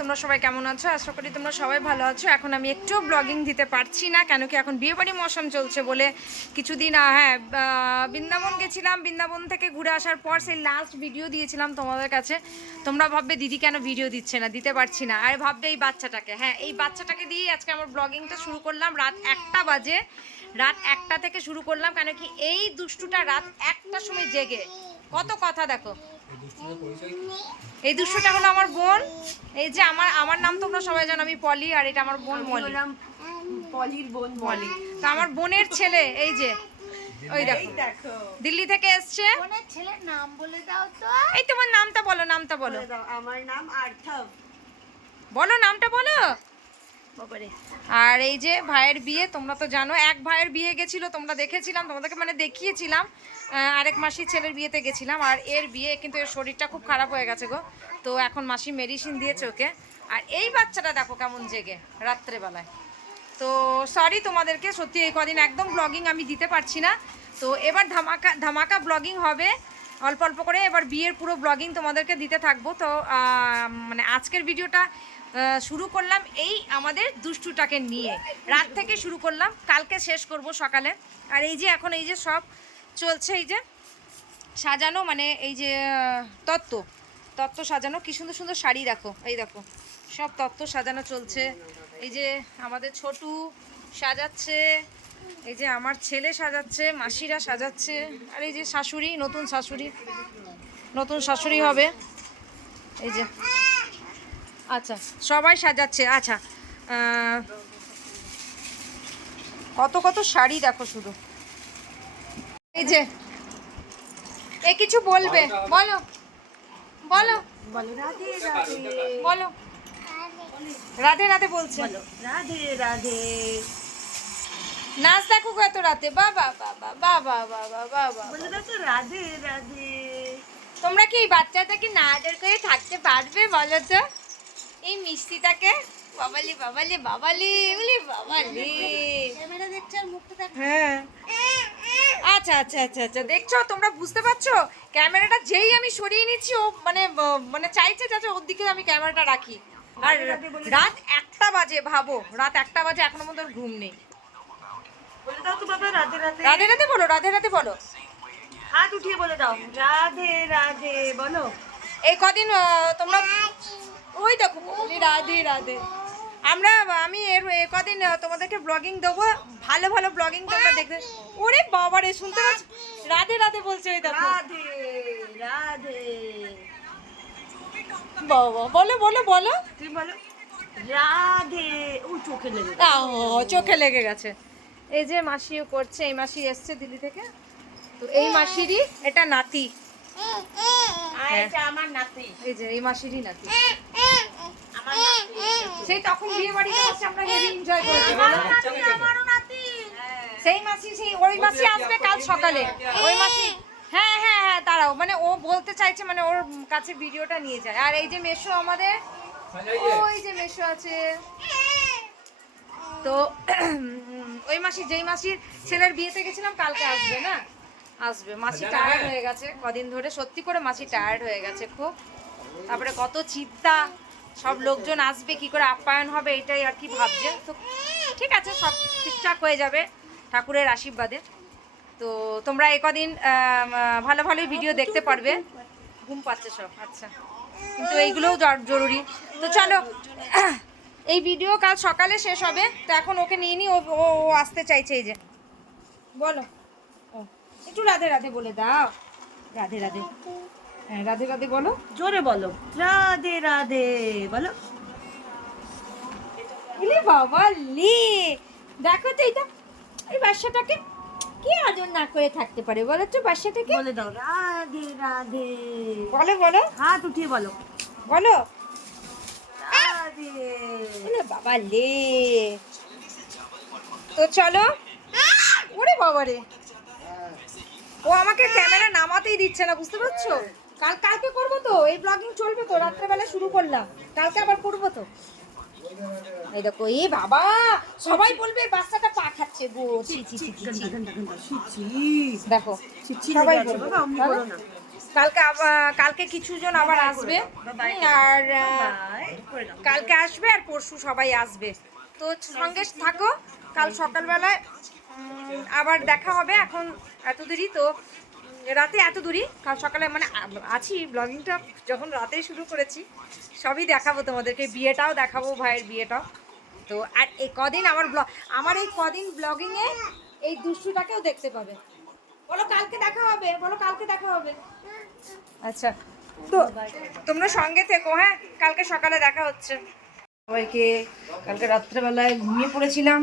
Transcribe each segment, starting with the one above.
তোমরা সবাই কেমন আছো? আশা করি তোমরা সবাই ভালো আছো। এখন আমি একটু ব্লগিং দিতে পারছি না, কেন কি এখন বিয়েবাড়ি মৌসুম চলছে বলে কিছুদিন বৃন্দাবন গেছিলাম। বৃন্দাবন থেকে ঘুরে আসার পর সেই লাস্ট ভিডিও দিয়েছিলাম তোমাদের কাছে। তোমরা ভাববে দিদি কেন ভিডিও দিচ্ছে না, দিতে পারছি না। আর ভাববে এই বাচ্চাটাকে, এই বাচ্চাটাকে দিয়েই আজকে আমার ব্লগিংটা শুরু করলাম। রাত 1টা বাজে, রাত 1টা থেকে শুরু করলাম, কেন কি এই দুষ্টুটা রাত 1টার সময় জেগে কত কথা। দেখো, এই দুষ্টুটা হলো আমার বোন। এই যে আমার নাম তোমরা সবাই জানো, আমি পলি, আর এটা আমার বোন মলি। পলির বোন মলি তো আমার বোনের ছেলে। এই যে ওই দেখো, দিল্লি থেকে এসছে। বোনের ছেলের নাম বলে দাও তো। এই তোমার নামটা বলো, নামটা বলো। আমার নাম আর্থব। বলো নামটা বলো। আর এই যে ভাইয়ের বিয়ে, তোমরা তো জানো। এক ভাইয়ের বিয়ে গেছিল, তোমরা দেখেছিলাম, তোমাদেরকে মানে দেখিয়েছিলাম। আরেক মাসির ছেলের বিয়েতে গেছিলাম। আর এর বিয়ে কিন্তু এর শরীরটা খুব খারাপ হয়ে গেছে গো। তো এখন মাসি মেডিসিন দিয়েছে ওকে। আর এই বাচ্চাটা দেখো কেমন জেগে রাত্রেবেলায়। তো সরি তোমাদেরকে, সত্যি এই কদিন একদম ব্লগিং আমি দিতে পারছি না। তো এবার ধামাকা ব্লগিং হবে অল্প অল্প করে। এবার বিয়ের পুরো ব্লগিং তোমাদেরকে দিতে থাকবো। তো মানে আজকের ভিডিওটা শুরু করলাম এই আমাদের দুষ্টুটাকে নিয়ে। রাত থেকে শুরু করলাম, কালকে শেষ করব সকালে। আর এই যে এখন এই যে সব চলছে, এই যে সাজানো, মানে এই যে তত্ত্ব সাজানো। কি সুন্দর সুন্দর শাড়ি দেখো, এই দেখো সব তত্ত্ব সাজানো চলছে। এই যে আমাদের ছোটু সাজাচ্ছে, এই যে আমার ছেলে সাজাচ্ছে, মাসিরা সাজাচ্ছে। আর এই যে শাশুড়ি, নতুন শাশুড়ি হবে। এই যে আচ্ছা সবাই সাজাচ্ছে। আচ্ছা কত কত শাড়ি দেখো শুধু। এই যে এ কিছু বলবে, বলো বলো বলো রাধে রাধে। বলো রাধে রাধে বলছে। রাধে রাধে। নাচ দেখো এত রাতে, বাবা বাবা বাবা বাবা বাবা। বলে দাও তো রাধে রাধে। তোমরা কি এই বাচ্চাটাকে না আদর করে থাকতে পারবে বলো তো? এই মিষ্টিটাকে বাবালি বাবালি বাবালি উলি বাবালি। ক্যামেরা দেখছো আর মুখটা দেখ। হ্যাঁ আচ্ছা আচ্ছা আচ্ছা আচ্ছা, দেখছো তোমরা বুঝতে পারছো? ক্যামেরাটা যেই আমি সরিয়ে নিচ্ছি ও মানে চাইছে যাতে ওর দিকে আমি ক্যামেরাটা রাখি। আর রাত 1টা বাজে, ভাবো রাত 1টা বাজে, এখনো মতো ঘুম নেই। বলে দাও তো বাবা রাধে রাধে। রাধে রাধে বলো, রাধে রাধে বলো। হাত উঠিয়ে বলে দাও রাধে রাধে বলো। এই কদিন তোমরা ওই দেখো বলি রাধে রাধে। আমি কদিন তোমাদেরকে ব্লগিং দেবো, ভালো ভালো ব্লগিং তোমরা দেখবে। ওরে বাবা রে, শুনতে পাচ্ছ? রাধে রাধে বলছে, ওই দেখো রাধে রাধে। বাবা বলো বলো বলো। তুমি বলো রাধে। ও চোখে লেগে গেছে। চোখে লেগে গেছে। এই যে মাসিও করছে, এই মাসি এসছে দিল্লি থেকে। তো এই মাসিরই এটা নাতি। আর এটা আমার নাতি। এই যে এই মাসিরই নাতি। আমার নাতি। সেই তখন বিয়ে বাড়িতে এসে আমরা হেভি এনজয় করেছি বলো। আমারও নাতি। সেই মাসি, ওই মাসি আসবে কাল সকালে। ওই মাসি হ্যাঁ হ্যাঁ হ্যাঁ দাঁড়াও, মানে ও বলতে চাইছে, মানে ওর কাছে ভিডিওটা নিয়ে যায়। আর এই যে মেশো আমাদের, ওই যে মেশো আছে। তো ওই মাসি, যেই মাসির ছেলের বিয়েতে গেছিলাম, কালকে আসবে না, আসবে। মাসি টায়ার্ড হয়ে গেছে কদিন ধরে, সত্যি করে মাসি টায়ার্ড হয়ে গেছে খুব। তারপরে কত চিন্তা, সব লোকজন আসবে, কি করে আপ্যায়ন হবে, এটাই আর কি ভাবছে। তো ঠিক আছে, সব ঠিকঠাক হয়ে যাবে ঠাকুরের আশীর্বাদে। তো তোমরা এই কদিন ভালো ভালোই ভিডিও দেখতে পারবে। ঘুম পাচ্ছে সব, আচ্ছা, কিন্তু এইগুলোও জরুরি। তো চলো, এই ভিডিও কাল সকালে শেষ হবে। তো এখন ওকে নিয়ে নি, ও আসতে চাইছে। এই যে বলো, একটু রাধে রাধে বলে দাও। রাধে রাধে, হ্যাঁ রাধে রাধে বলো, জোরে বলো রাধে রাধে বলো। ইলে বাবা লে, দেখো তো এইটা, এই বাচ্চাটাকে কি আদর না করে থাকতে পারে বলো তো বাচ্চাটাকে? বলে দাও রাধে রাধে বলো বলো, হাত উঠিয়ে বলো বলো রাধে। ইলে বাবা লে। তো চলো, ওরে বাবা রে, ও আমাকে ক্যামেরা নামাতেই দিচ্ছে না, বুঝতে পারছো? কালকে করবো তো, এই ব্লগিং চলবে তো, রাত্রেবেলা শুরু করলাম, কালকে আবার করবো তো। এই দেখো, এই বাবা সবাই বলবে বাচ্চাটা পা খাচ্ছে গো, ছি ছি ছি ছি ছি। দেখো সবাই বলবে, কালকে কিছু জন আবার আসবে আর কালকে আসবে আর পরশু সবাই আসবে, তো সঙ্গে থাকো। কাল সকালবেলায় আবার দেখা হবে। এখন এত দেরি তো, রাতে এত দূরই, কাল সকালে মানে আছি ব্লগিংটা যখন রাতেই শুরু করেছি, সবই দেখাবো তোমাদেরকে, বিয়েটাও দেখাবো, ভাইয়ের বিয়েটাও। তো আর এই কদিন আমার এই কদিন ব্লগিংয়ে এই দুষ্টুটাকেও দেখতে পাবে। বলো কালকে দেখা হবে, বলো কালকে দেখা হবে। আচ্ছা, তো তোমরা সঙ্গে থেকো, হ্যাঁ, কালকে সকালে দেখা হচ্ছে। সবাইকে কালকে রাত্রেবেলায় ঘুমিয়ে পড়েছিলাম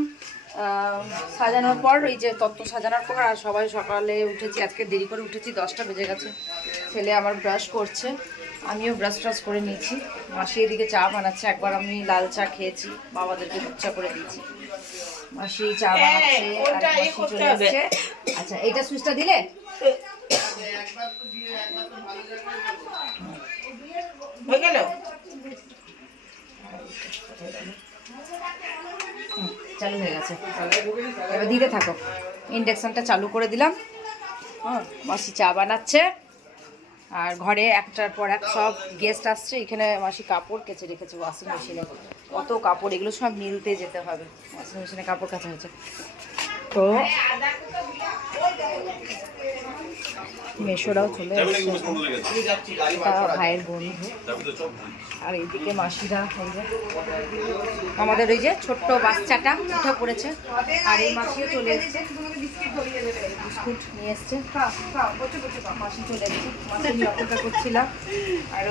সাজানোর পর, এই যে তত্ত্ব সাজানোর পর, আর সবাই সকালে উঠেছি, আজকে দেরি করে উঠেছি, 10টা বেজে গেছে। ছেলে আমার ব্রাশ করছে, আমিও ব্রাশ ট্রাশ করে নিয়েছি। মাসি এদিকে চা বানাচ্ছে, একবার আমি লাল চা খেয়েছি, বাবাদেরকে দুধ চা করে দিয়েছি। মাসি চা বানাচ্ছে আর মাসি চলে এসছে। আচ্ছা, এইটা সুইচটা দিলে হয়ে গেল। চালু হয়ে গেছে, এবার দিতে থাকো। ইন্ডাকশনটা চালু করে দিলাম। হ্যাঁ, মাসি চা বানাচ্ছে আর ঘরে একটার পর এক সব গেস্ট আসছে। এখানে মাসি কাপড় কেচে রেখেছে ওয়াশিং মেশিনে, কত কাপড়, এগুলো সব মিলতে যেতে হবে। ওয়াশিং মেশিনে কাপড় কাচা হয়েছে। তো মেশোরাও চলে এসেছে, ভাইয়ের বন্ধু। আর এইদিকে মাসিরা, আমাদের ওই যে ছোট্ট বাচ্চাটা উঠে পড়েছে, আর এই মাসিও চলে এসছে, বিস্কুট নিয়ে এসছে। মাসি চলে এসছে, মাসি নিয়ে অপেক্ষা করছিলাম। আর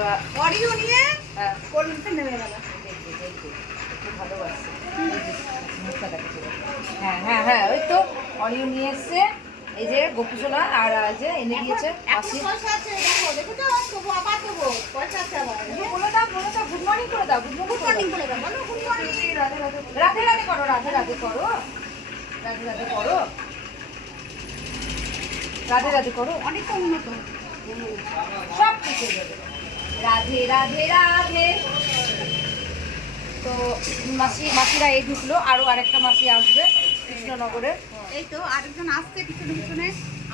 ভালোবাসছে, হ্যাঁ হ্যাঁ হ্যাঁ, ওই তো অরিও নিয়ে এসছে, এই যে গোপুসোনা, আর যে এনে দিয়েছে মাসি। বলে দাও, গুড মর্নিং করে দাও, গুড মর্নিং করে দাও, বলো গুড মর্নিং, রাধে রাধে করো, রাধে রাধে করো, রাধে রাধে করো, রাধে রাধে করো, অনেক উন্নত সব কিছু দেবে, রাধে রাধে রাধে। তো মাসিরা এই ঢুকলো, আরো আরেকটা মাসি আসবে কৃষ্ণনগরে। এই তো আরেকজন আসছে পিছনে পিছনে,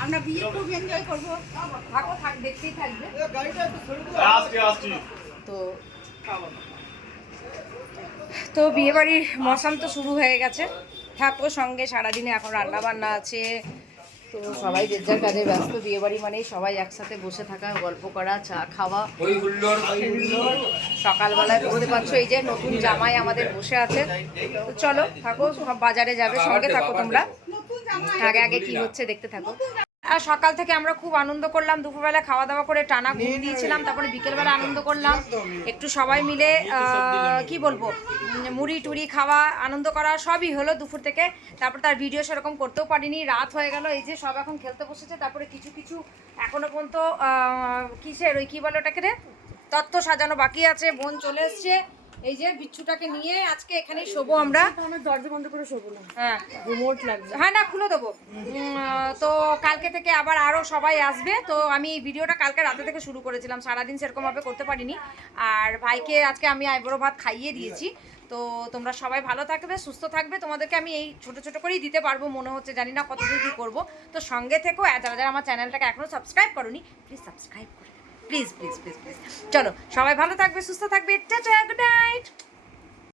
আমরা বিয়ে খুব এনজয় করবো। দেখতেই থাকবে। তো বিয়ে বাড়ির মশান তো শুরু হয়ে গেছে, থাকো সঙ্গে সারাদিনে। এখন রান্না বান্না আছে, তো সবাই যে যার কাজে ব্যস্ত। বিয়ে বাড়ি মানেই সবাই একসাথে বসে থাকা, গল্প করা, চা খাওয়া। সকালবেলায় বুঝতে পারছো এই যে নতুন জামাই আমাদের বসে আছে। তো চলো থাকো, সব বাজারে যাবে, সঙ্গে থাকো তোমরা, আগে আগে কি হচ্ছে দেখতে থাকো। আর সকাল থেকে আমরা খুব আনন্দ করলাম, দুপুরবেলা খাওয়া দাওয়া করে টানা ঘুম দিয়েছিলাম, তারপরে বিকেলবেলা আনন্দ করলাম একটু সবাই মিলে, কি বলবো, মুড়ি টুড়ি খাওয়া, আনন্দ করা সবই হলো দুপুর থেকে। তারপর তার ভিডিও সেরকম করতেও পারিনি, রাত হয়ে গেল। এই যে সব এখন খেলতে বসেছে, তারপরে কিছু কিছু এখনো পর্যন্ত কিসের ওই কী বলে ওটাকে রে, তত্ত্ব সাজানো বাকি আছে। বোন চলে এসছে, এই যে বিচ্ছুটাকে নিয়ে আজকে এখানেই শোবো আমরা। দরজা বন্ধ করে শোবো না, হ্যাঁ রিমোট লাগবে। হ্যাঁ না, খুলে দেবো। তো কালকে থেকে আবার আরও সবাই আসবে। তো আমি এই ভিডিওটা কালকে রাতে থেকে শুরু করেছিলাম, সারাদিন সেরকমভাবে করতে পারিনি। আর ভাইকে আজকে আমি আইবুড়ো ভাত খাইয়ে দিয়েছি। তো তোমরা সবাই ভালো থাকবে, সুস্থ থাকবে। তোমাদেরকে আমি এই ছোট ছোট করেই দিতে পারবো মনে হচ্ছে, জানি না কতদূর কী করবো। তো সঙ্গে থেকো, যারা যারা আমার চ্যানেলটাকে এখনও সাবস্ক্রাইব করোনি, প্লিজ সাবস্ক্রাইব করে, প্লিজ প্লিজ প্লিজ প্লিজ। চলো সবাই ভালো থাকবে, সুস্থ থাকবে, টাটা, গুড নাইট।